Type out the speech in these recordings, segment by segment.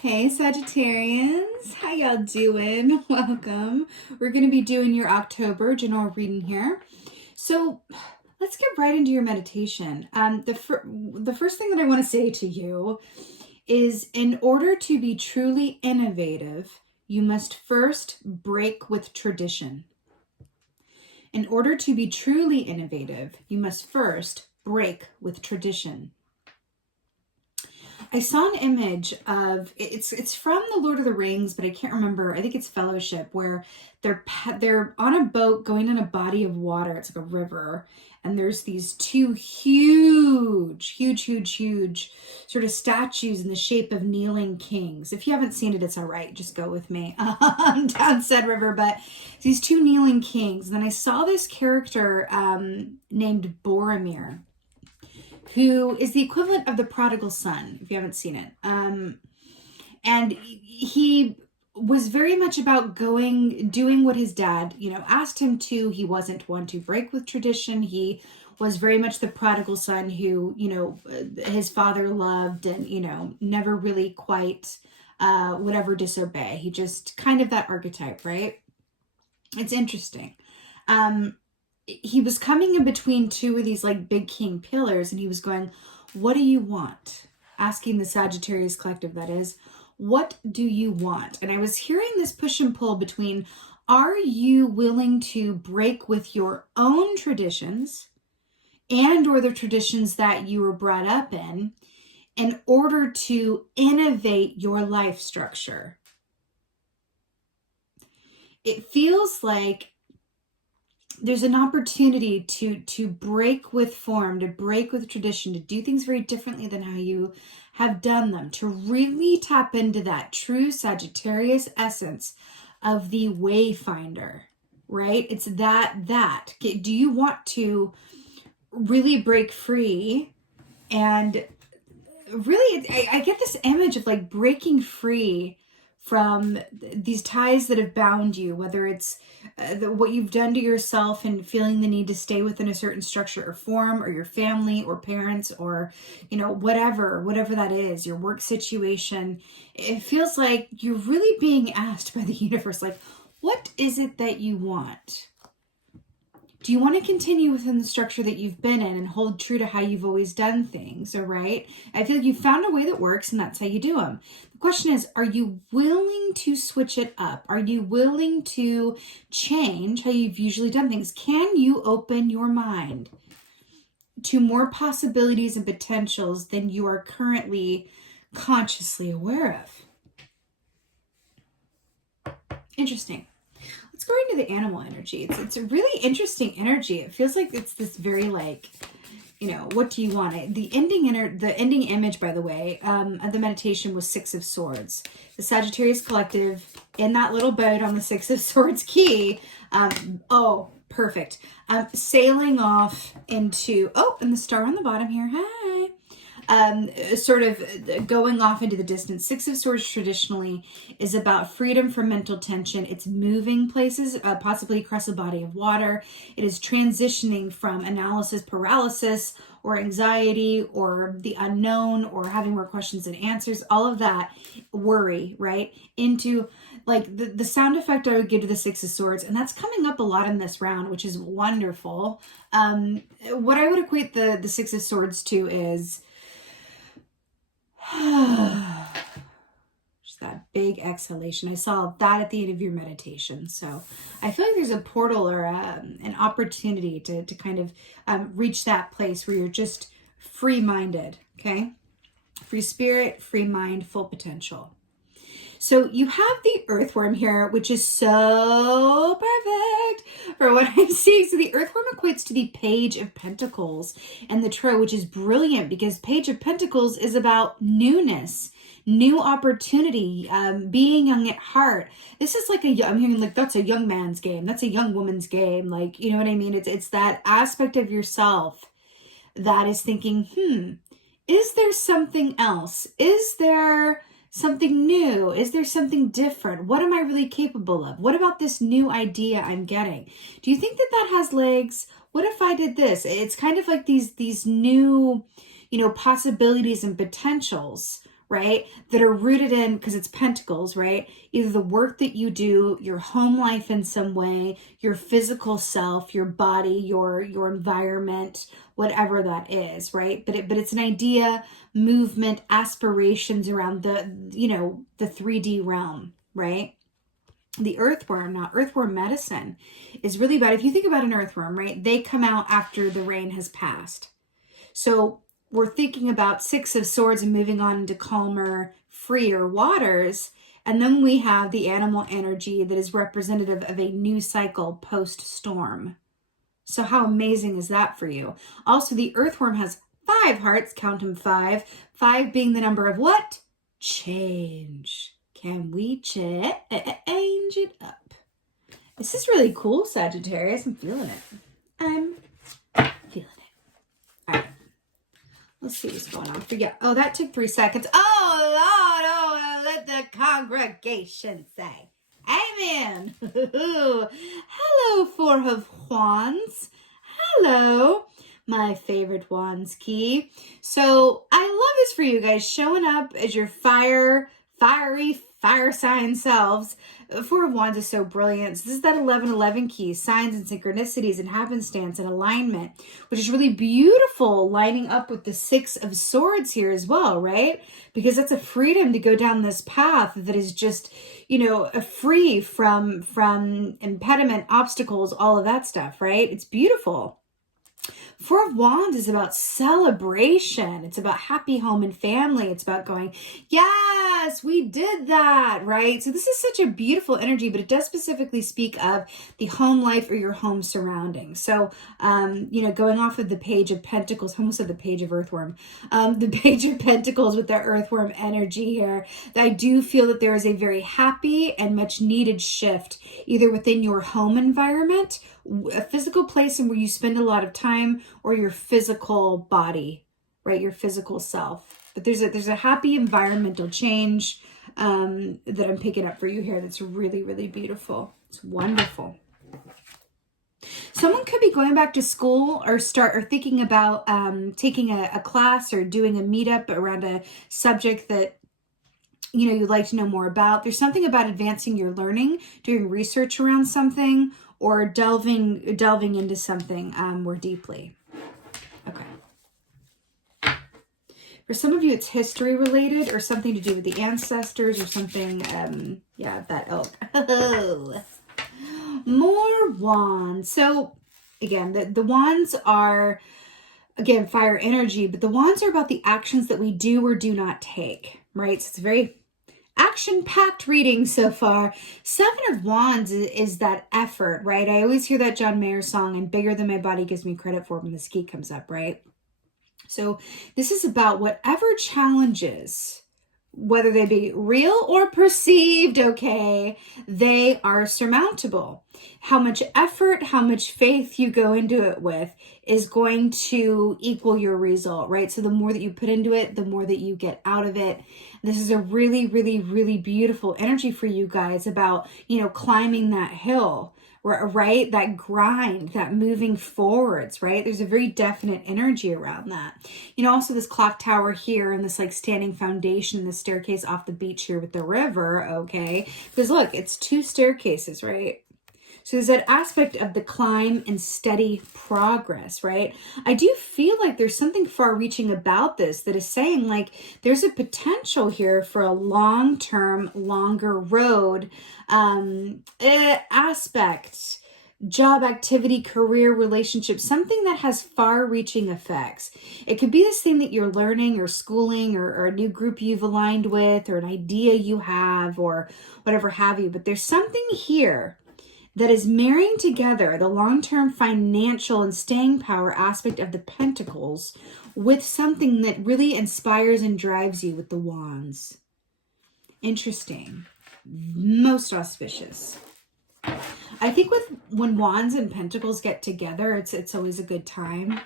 Hey Sagittarians, how y'all doing? Welcome. We're going to be doing your October general reading here. So let's get right into your meditation. The first thing that I want to say to you is, in order to be truly innovative, you must first break with tradition. In order to be truly innovative, you must first break with tradition. I saw an image of it's from the Lord of the Rings, but I can't remember. I think it's Fellowship, where they're on a boat going in a body of water. It's like a river, and there's these two huge sort of statues in the shape of kneeling kings. If you haven't seen it, it's all right. Just go with me down said river. But these two kneeling kings. And then I saw this character named Boromir, who is the equivalent of the prodigal son, if you haven't seen it. And he was very much about doing what his dad, asked him to. He wasn't one to break with tradition. He was very much the prodigal son who, his father loved and, never really quite would ever disobey. He just kind of that archetype, right? It's interesting. He was coming in between two of these like big king pillars, and he was going, what do you want? Asking the Sagittarius collective, that is, what do you want? And I was hearing this push and pull between, are you willing to break with your own traditions and or the traditions that you were brought up in order to innovate your life structure? It feels like there's an opportunity to break with form, to break with tradition, to do things very differently than how you have done them, to really tap into that true Sagittarius essence of the wayfinder, right? It's that. Do you want to really break free? And really, I get this image of like breaking free from these ties that have bound you, whether it's what you've done to yourself and feeling the need to stay within a certain structure or form, or your family or parents, or whatever that is, your work situation. It feels like you're really being asked by the universe, like, what is it that you want? Do you want to continue within the structure that you've been in and hold true to how you've always done things? All right. I feel like you found a way that works, and that's how you do them. The question is, are you willing to switch it up? Are you willing to change how you've usually done things? Can you open your mind to more possibilities and potentials than you are currently consciously aware of? Interesting. Let's go into the animal energy. It's a really interesting energy. It feels like it's this very like, what do you want? The ending image, by the way, of the meditation was Six of Swords. The Sagittarius collective in that little boat on the Six of Swords key. Perfect. Sailing off into, and the star on the bottom here. Hi. Sort of going off into the distance. Six of Swords traditionally is about freedom from mental tension. It's moving places, possibly across a body of water. It is transitioning from analysis paralysis or anxiety or the unknown or having more questions than answers, all of that worry, right? Into like the sound effect I would give to the Six of Swords, and that's coming up a lot in this round, which is wonderful. What I would equate the Six of Swords to is just that big exhalation. I saw that at the end of your meditation. So I feel like there's a portal or an opportunity to kind of reach that place where you're just free-minded, okay? Free spirit, free mind, full potential. So you have the earthworm here, which is so perfect for what I'm seeing. So the earthworm equates to the Page of Pentacles and the Tarot, which is brilliant because Page of Pentacles is about newness, new opportunity, being young at heart. This is like I'm hearing like, that's a young man's game. That's a young woman's game. Like, you know what I mean? It's that aspect of yourself that is thinking, is there something else? Is there something new? Is there something different? What am I really capable of? What about this new idea I'm getting? Do you think that has legs? What if I did this? It's kind of like these new, possibilities and potentials, right? That are rooted in, because it's pentacles, right? Either the work that you do, your home life in some way, your physical self, your body, your environment, whatever that is, right? But it's an idea, movement, aspirations around the, the 3D realm, right? The earthworm, not earthworm medicine, is really bad. If you think about an earthworm, right? They come out after the rain has passed. So we're thinking about Six of Swords and moving on into calmer, freer waters. And then we have the animal energy that is representative of a new cycle post-storm. So how amazing is that for you? Also, the earthworm has 5 hearts. Count them 5. 5 being the number of what? Change. Can we change it up? This is really cool, Sagittarius. I'm feeling it. I'm feeling it. All right. Let's see what's going on. Oh, that took 3 seconds. Oh, Lord, let the congregation say amen. Hello, 4 of Wands. Hello, my favorite Wands key. So I love this for you guys, showing up as your fiery fire sign selves. 4 of Wands is so brilliant. So this is that 1111 key, signs and synchronicities and happenstance and alignment, which is really beautiful, lining up with the 6 of Swords here as well, right? Because that's a freedom to go down this path that is just, free from impediment, obstacles, all of that stuff, right? It's beautiful. 4 of Wands is about celebration. It's about happy home and family. It's about going, yes, we did that, right? So this is such a beautiful energy, but it does specifically speak of the home life or your home surroundings. So, going off of the Page of Pentacles, I almost said the Page of Earthworm, the Page of Pentacles with the Earthworm energy here, I do feel that there is a very happy and much needed shift, either within your home environment, a physical place and where you spend a lot of time, or your physical body, right? Your physical self. But there's a happy environmental change that I'm picking up for you here. That's really, really beautiful. It's wonderful. Someone could be going back to school or thinking about taking a class or doing a meetup around a subject that you'd like to know more about. There's something about advancing your learning, doing research around something, or delving into something more deeply. Okay. For some of you, it's history related or something to do with the ancestors or something. That ilk. Oh. More wands. So again, the wands are, again, fire energy, but the wands are about the actions that we do or do not take, right? So it's a very action-packed reading so far. 7 of Wands is that effort, right? I always hear that John Mayer song, and bigger than my body gives me credit for, when the ski comes up, right? So this is about whatever challenges, whether they be real or perceived, okay, they are surmountable. How much effort, how much faith you go into it with is going to equal your result, right? So the more that you put into it, the more that you get out of it. This is a really, really, really beautiful energy for you guys about, climbing that hill, right? That grind, that moving forwards, right? There's a very definite energy around that. Also this clock tower here and this like standing foundation, the staircase off the beach here with the river, okay? Because look, it's 2 staircases, right? So there's that aspect of the climb and steady progress, right? I do feel like there's something far-reaching about this that is saying like there's a potential here for a long-term, longer road aspect, job, activity, career, relationship, something that has far-reaching effects. It could be this thing that you're learning or schooling or a new group you've aligned with or an idea you have or whatever have you. But there's something here that is marrying together the long-term financial and staying power aspect of the Pentacles with something that really inspires and drives you with the Wands. Interesting. Most auspicious. I think when Wands and Pentacles get together, it's always a good time.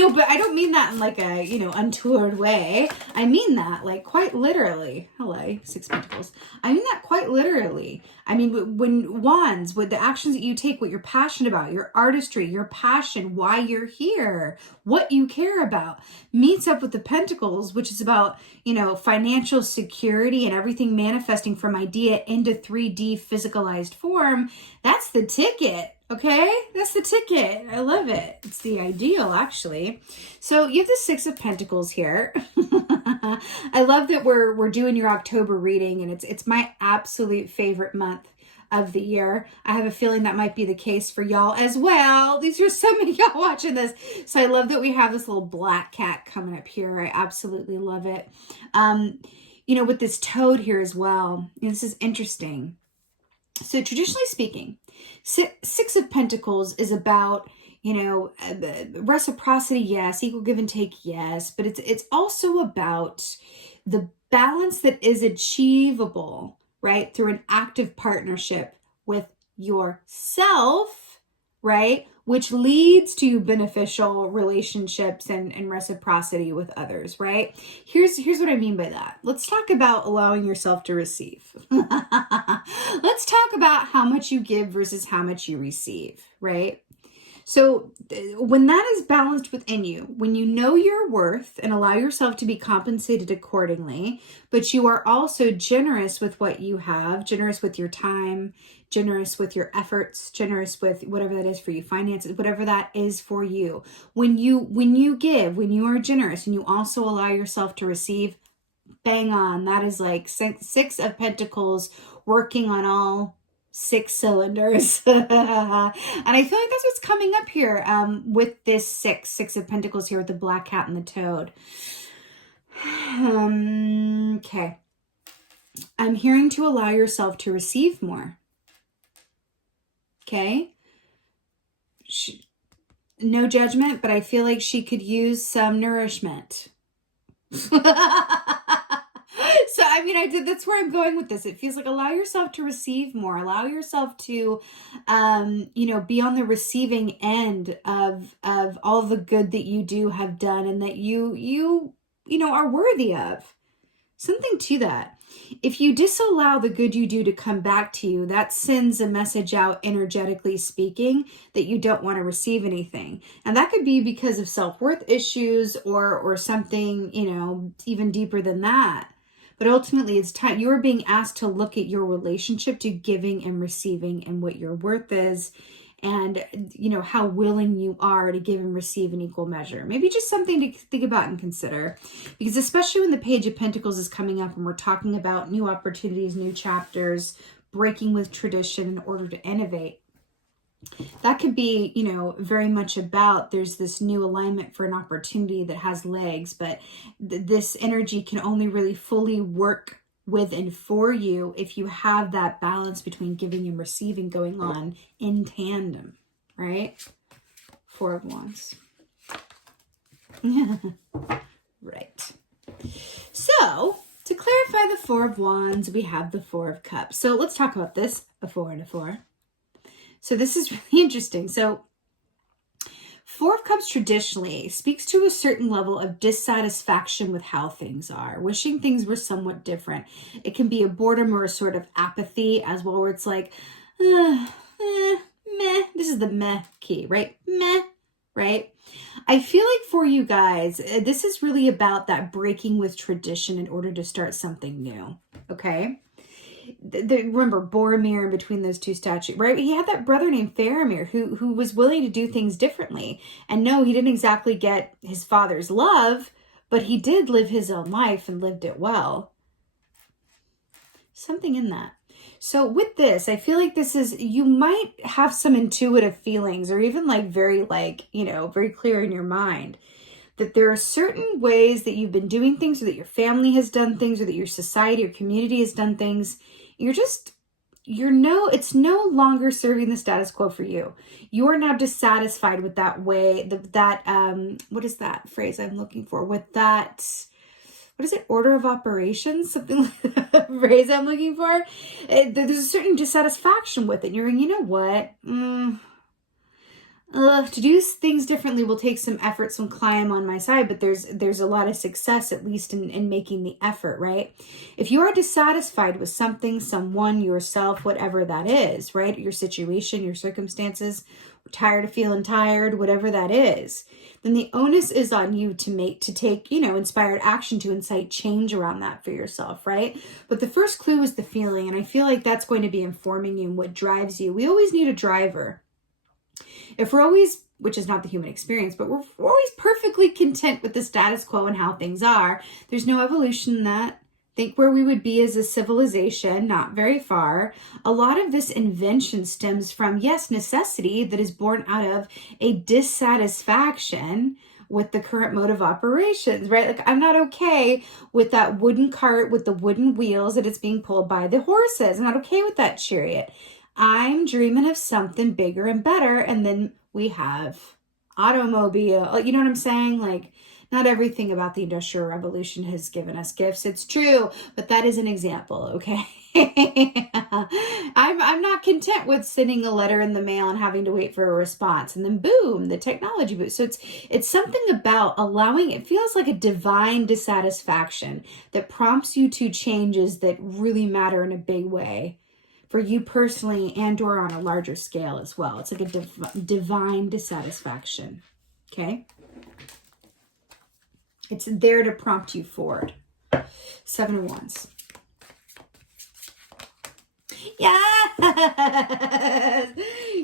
No, but I don't mean that in like a, untoward way. I mean that like quite literally. Hello, Six of Pentacles. I mean that quite literally. I mean, when wands, with the actions that you take, what you're passionate about, your artistry, your passion, why you're here, what you care about, meets up with the Pentacles, which is about, financial security and everything manifesting from idea into 3D physicalized form. That's the ticket. Okay, that's the ticket. I love it. It's the ideal, actually. So you have the Six of Pentacles here. I love that we're doing your October reading, and it's my absolute favorite month of the year. I have a feeling that might be the case for y'all as well. These are so many y'all watching this. So I love that we have this little black cat coming up here. I absolutely love it. With this toad here as well. This is interesting. So traditionally speaking, Six of Pentacles is about, reciprocity, yes, equal give and take, yes, but it's also about the balance that is achievable, right, through an active partnership with yourself, right, which leads to beneficial relationships and reciprocity with others, right? Here's what I mean by that. Let's talk about allowing yourself to receive. Let's talk about how much you give versus how much you receive, right? So when that is balanced within you, when you know your worth and allow yourself to be compensated accordingly, but you are also generous with what you have, generous with your time, generous with your efforts, generous with whatever that is for you, finances, whatever that is for you. When you give, when you are generous and you also allow yourself to receive, bang on. That is like Six of Pentacles working on all 6 cylinders. And I feel like that's what's coming up here with this Six of Pentacles here with the black cat and the toad. Okay. I'm hearing to allow yourself to receive more. Okay. No judgment, but I feel like she could use some nourishment. So, that's where I'm going with this. It feels like allow yourself to receive more. Allow yourself to, be on the receiving end of all the good that you do have done and that you are worthy of. Something to that. If you disallow the good you do to come back to you, that sends a message out, energetically speaking, that you don't want to receive anything. And that could be because of self-worth issues or something, even deeper than that. But ultimately, it's time. You are being asked to look at your relationship to giving and receiving and what your worth is, and how willing you are to give and receive in equal measure. Maybe just something to think about and consider, because especially when the Page of Pentacles is coming up and we're talking about new opportunities, new chapters, breaking with tradition in order to innovate. That could be, very much about there's this new alignment for an opportunity that has legs, but this energy can only really fully work with and for you if you have that balance between giving and receiving going on in tandem, right? Four of Wands. Right. So, to clarify the Four of Wands, we have the Four of Cups. So let's talk about this, a 4 and a 4. So this is really interesting. So Four of Cups traditionally speaks to a certain level of dissatisfaction with how things are, wishing things were somewhat different. It can be a boredom or a sort of apathy as well, where it's like, meh. This is the meh key, right? Meh, right? I feel like for you guys, this is really about that breaking with tradition in order to start something new, okay? Remember Boromir in between those two statues, right? He had that brother named Faramir who was willing to do things differently. And no, he didn't exactly get his father's love, but he did live his own life and lived it well. Something in that. So with this, I feel like this is, you might have some intuitive feelings or even very clear in your mind that there are certain ways that you've been doing things, or that your family has done things, or that your society or community has done things. It's no longer serving the status quo for you. You are now dissatisfied with that way, what is that phrase I'm looking for? With that, what is it? Order of operations? Something like that phrase I'm looking for. There's a certain dissatisfaction with it. You're, you know what? To do things differently will take some effort, some climb on my side, but there's a lot of success, at least in making the effort, right? If you are dissatisfied with something, someone, yourself, whatever that is, right? Your situation, your circumstances, tired of feeling tired, whatever that is, then the onus is on you to take, inspired action to incite change around that for yourself, right? But the first clue is the feeling, and I feel like that's going to be informing you and what drives you. We always need a driver. If we're always, which is not the human experience, but we're always perfectly content with the status quo and how things are, there's no evolution in that. Think where we would be as a civilization, not very far. A lot of this invention stems from, yes, necessity that is born out of a dissatisfaction with the current mode of operations, right? Like, I'm not okay with that wooden cart with the wooden wheels that it's being pulled by the horses. I'm not okay with that chariot. I'm dreaming of something bigger and better. And then we have automobile. You know what I'm saying? Like, not everything about the Industrial Revolution has given us gifts. It's true, but that is an example, okay? I'm not content with sending a letter in the mail and having to wait for a response. And then boom, the technology boost. So it's something about allowing, it feels like a divine dissatisfaction that prompts you to changes that really matter in a big way for you personally and or on a larger scale as well. It's like a divine dissatisfaction, okay? It's there to prompt you forward. 7 of Wands. Yes!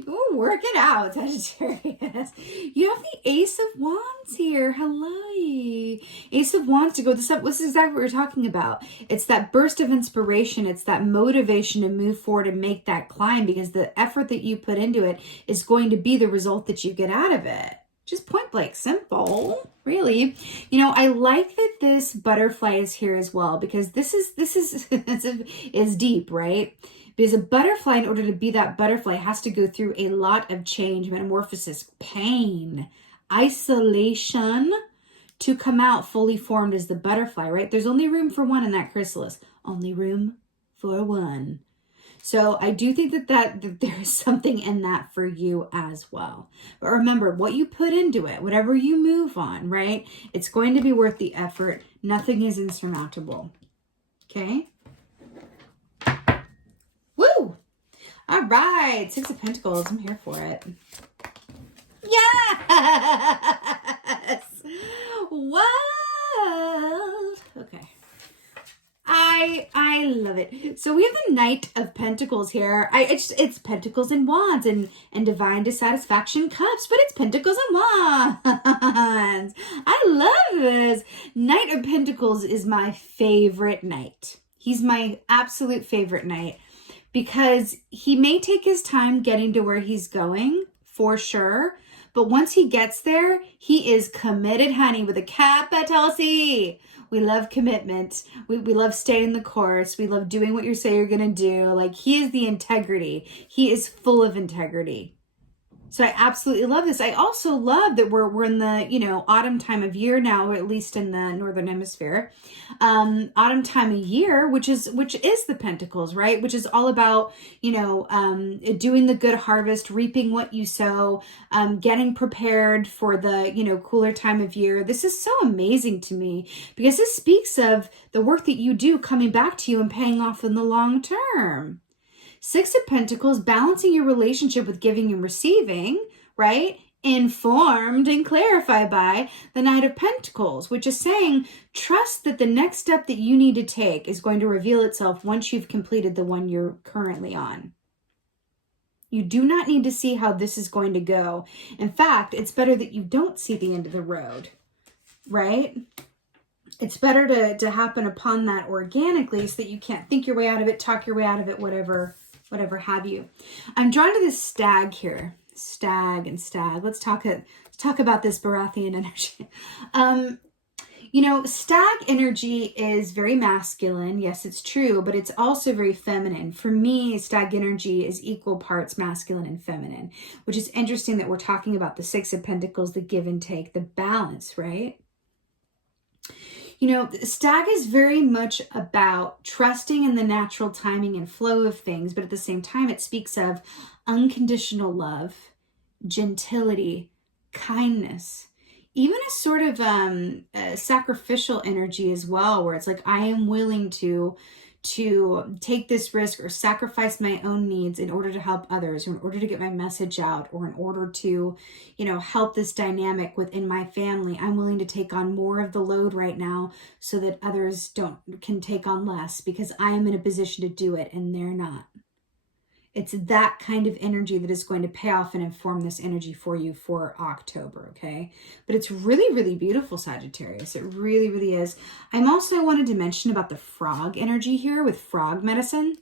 Ooh, work it out, Sagittarius. You have the Ace of Wands here. Hello. Ace of Wands to go this up. This is exactly what we're talking about. It's that burst of inspiration. It's that motivation to move forward and make that climb, because the effort that you put into it is going to be the result that you get out of it. Just point blank simple, really. I like that this butterfly is here as well, because this is deep, right? Because a butterfly, in order to be that butterfly, has to go through a lot of change, metamorphosis, pain, isolation to come out fully formed as the butterfly, right? There's only room for one in that chrysalis. Only room for one. So I do think that there is something in that for you as well. But remember, what you put into it, whatever you move on, right? It's going to be worth the effort. Nothing is insurmountable. Okay? Woo! All right. 6 of Pentacles. I'm here for it. Yes! Whoa! Okay. I love it. So we have the Knight of Pentacles here. It's Pentacles and Wands and Divine Dissatisfaction Cups, but it's Pentacles and Wands. I love this. Knight of Pentacles is my favorite knight. He's my absolute favorite knight because he may take his time getting to where he's going, for sure. But once he gets there, he is committed, honey, with a capital C. We love commitment. We love staying the course. We love doing what you say you're going to do. Like, he is the integrity. He is full of integrity. So I absolutely love this. I also love that we're in the, autumn time of year now, or at least in the Northern Hemisphere. Autumn time of year, which is the Pentacles, right? Which is all about, doing the good harvest, reaping what you sow, getting prepared for the, cooler time of year. This is so amazing to me because this speaks of the work that you do coming back to you and paying off in the long term. 6 of Pentacles, balancing your relationship with giving and receiving, right? Informed and clarified by the Knight of Pentacles, which is saying, trust that the next step that you need to take is going to reveal itself once you've completed the one you're currently on. You do not need to see how this is going to go. In fact, it's better that you don't see the end of the road, right? It's better to happen upon that organically so that you can't think your way out of it, talk your way out of it, whatever have you. I'm drawn to this stag here. Stag and stag. Let's talk about this Baratheon energy. Stag energy is very masculine. Yes, it's true, but it's also very feminine. For me, stag energy is equal parts masculine and feminine, which is interesting that we're talking about the 6 of Pentacles, the give and take, the balance, right? Stag is very much about trusting in the natural timing and flow of things, but at the same time, it speaks of unconditional love gentility, kindness, even a sort of a sacrificial energy as well, where it's like, I am willing to take this risk or sacrifice my own needs in order to help others, or in order to get my message out, or in order to, help this dynamic within my family. I'm willing to take on more of the load right now so that others can take on less, because I am in a position to do it and they're not. It's that kind of energy that is going to pay off and inform this energy for you for October, okay? But it's really, really beautiful, Sagittarius. It really, really is. I'm also wanted to mention about the frog energy here with frog medicine.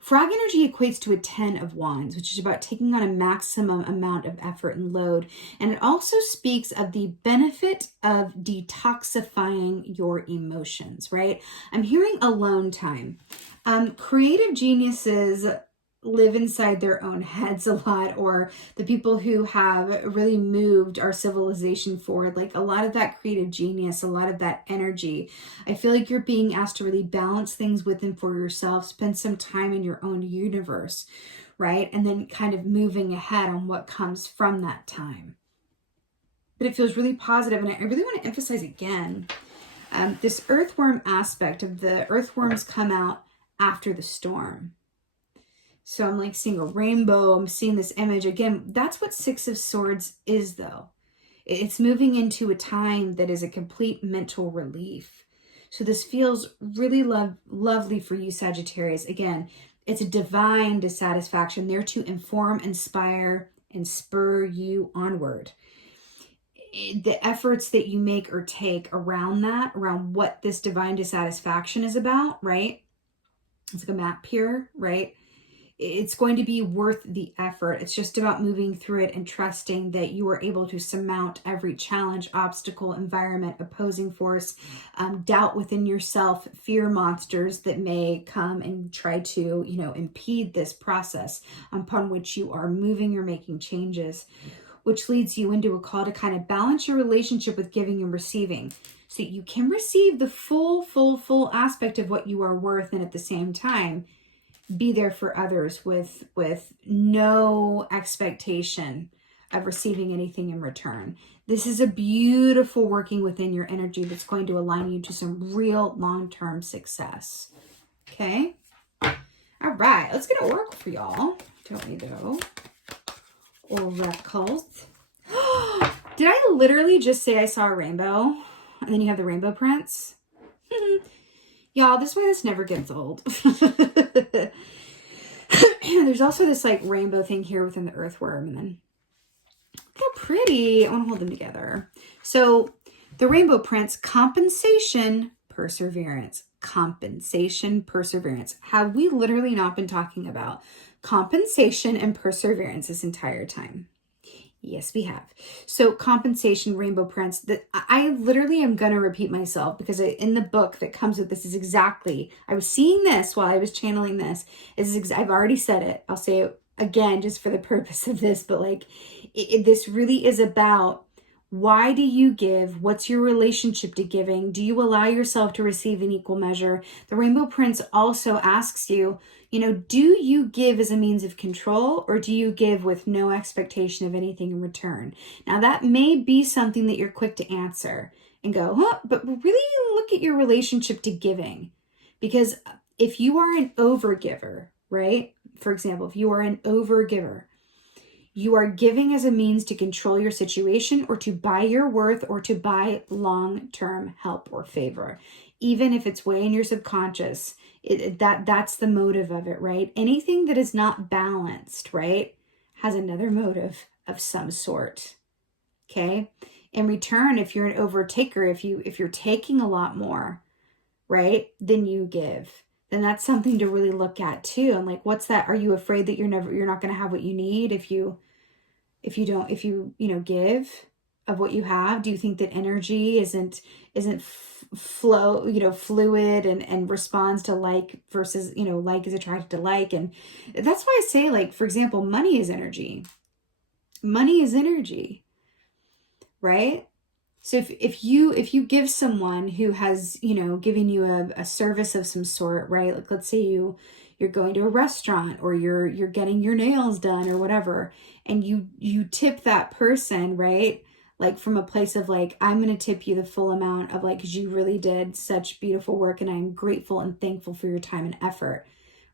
Frog energy equates to a 10 of wands, which is about taking on a maximum amount of effort and load. And it also speaks of the benefit of detoxifying your emotions, right? I'm hearing alone time. Creative geniuses live inside their own heads a lot, or the people who have really moved our civilization forward, like a lot of that creative genius, a lot of that energy. I feel like you're being asked to really balance things within for yourself, spend some time in your own universe, right? And then kind of moving ahead on what comes from that time. But it feels really positive, and I really want to emphasize again, this earthworm aspect of the earthworms come out after the storm. So I'm like seeing a rainbow. I'm seeing this image. Again, that's what Six of Swords is, though. It's moving into a time that is a complete mental relief. So this feels really lovely for you, Sagittarius. Again, it's a divine dissatisfaction there to inform, inspire, and spur you onward. The efforts that you make or take around that, around what this divine dissatisfaction is about, right? It's like a map here, right? It's going to be worth the effort. It's just about moving through it and trusting that you are able to surmount every challenge, obstacle, environment, opposing force, doubt within yourself, fear monsters that may come and try to, impede this process upon which you are moving or making changes, which leads you into a call to kind of balance your relationship with giving and receiving, so you can receive the full aspect of what you are worth, and at the same time be there for others with no expectation of receiving anything in return. This is a beautiful working within your energy that's going to align you to some real long-term success. Okay? All right, let's get an oracle for y'all. Don't we though? Oracles. Did I literally just say I saw a rainbow? And then you have the rainbow prince? Y'all, this way this never gets old. There's also this like rainbow thing here within the earthworm. And then look how pretty. I want to hold them together. So the rainbow prince, compensation, perseverance. Compensation, perseverance. Have we literally not been talking about compensation and perseverance this entire time? Yes, we have. So compensation, rainbow prince, that I literally am going to repeat myself, because in the book that comes with this is exactly, I was seeing this while I was channeling this. I've already said it. I'll say it again, just for the purpose of this, but like this really is about, why do you give? What's your relationship to giving? Do you allow yourself to receive in equal measure? The rainbow prince also asks you, do you give as a means of control, or do you give with no expectation of anything in return? Now that may be something that you're quick to answer and go, but really look at your relationship to giving. Because if you are an overgiver, right? For example, if you are an overgiver, you are giving as a means to control your situation, or to buy your worth, or to buy long-term help or favor. Even if it's way in your subconscious, that's the motive of it, right? Anything that is not balanced, right, has another motive of some sort. Okay. In return, if you're an overtaker, if you're taking a lot more, right, than you give, then that's something to really look at too. And like, what's that? Are you afraid that you're not going to have what you need if you give of what you have? Do you think that energy isn't fluid and responds to like versus, like is attracted to like? And that's why I say, like, for example, money is energy. Money is energy, right? So if you give someone who has, given you a service of some sort, right? Like, let's say you you're going to a restaurant, or you're getting your nails done or whatever, and you tip that person, right? Like from a place of like, I'm going to tip you the full amount of like, because you really did such beautiful work and I'm grateful and thankful for your time and effort,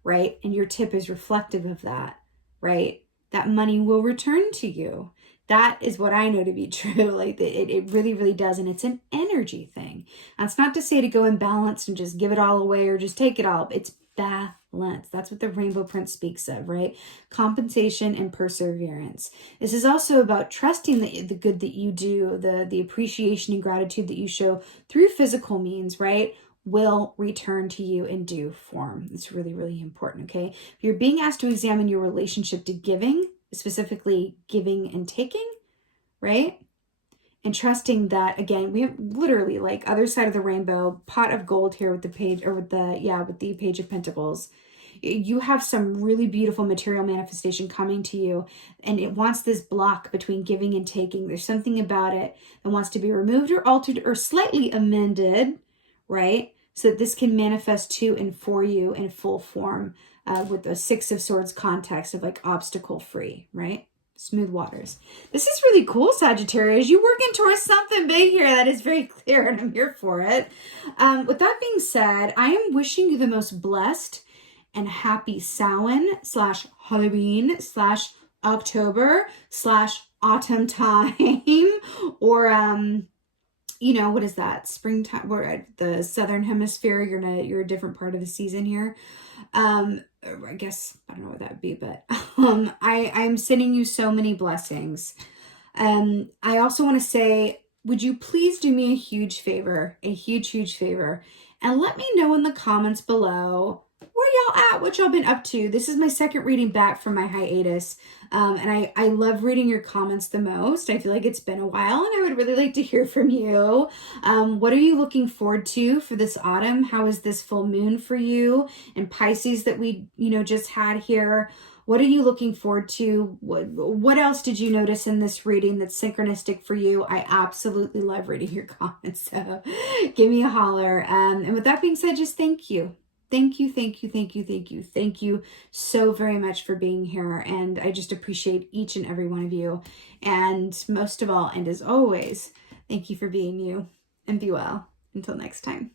right? And your tip is reflective of that, right? That money will return to you. That is what I know to be true. Like it really, really does. And it's an energy thing. That's not to say to go imbalanced and just give it all away or just take it all. It's balance. That's what the Rainbow Print speaks of, right? Compensation and perseverance. This is also about trusting the good that you do, the appreciation and gratitude that you show through physical means, right? Will return to you in due form. It's really, really important, okay? If you're being asked to examine your relationship to giving, specifically giving and taking, right? And trusting that, again, we have literally like other side of the rainbow, pot of gold here with the page, or with the Page of Pentacles. You have some really beautiful material manifestation coming to you, and it wants this block between giving and taking. There's something about it that wants to be removed or altered or slightly amended, right? So that this can manifest to and for you in full form, with the Six of Swords context of like obstacle free, right? Smooth waters. This is really cool, Sagittarius. You're working towards something big here. That is very clear, and I'm here for it. With that being said, I am wishing you the most blessed and happy Samhain / Halloween / October / autumn time, or what is that? Springtime. We're at the southern hemisphere. You're a different part of the season here. I guess I don't know what that would be, but I'm sending you so many blessings. I also want to say, would you please do me a huge favor, and let me know in the comments below where y'all at, what y'all been up to. This is my second reading back from my hiatus. And I love reading your comments the most. I feel like it's been a while and I would really like to hear from you. What are you looking forward to for this autumn? How is this full moon for you? And Pisces that we, just had here. What are you looking forward to? What else did you notice in this reading that's synchronistic for you? I absolutely love reading your comments. So give me a holler. And with that being said, just thank you. Thank you so very much for being here. And I just appreciate each and every one of you. And most of all, and as always, thank you for being you, and be well. Until next time.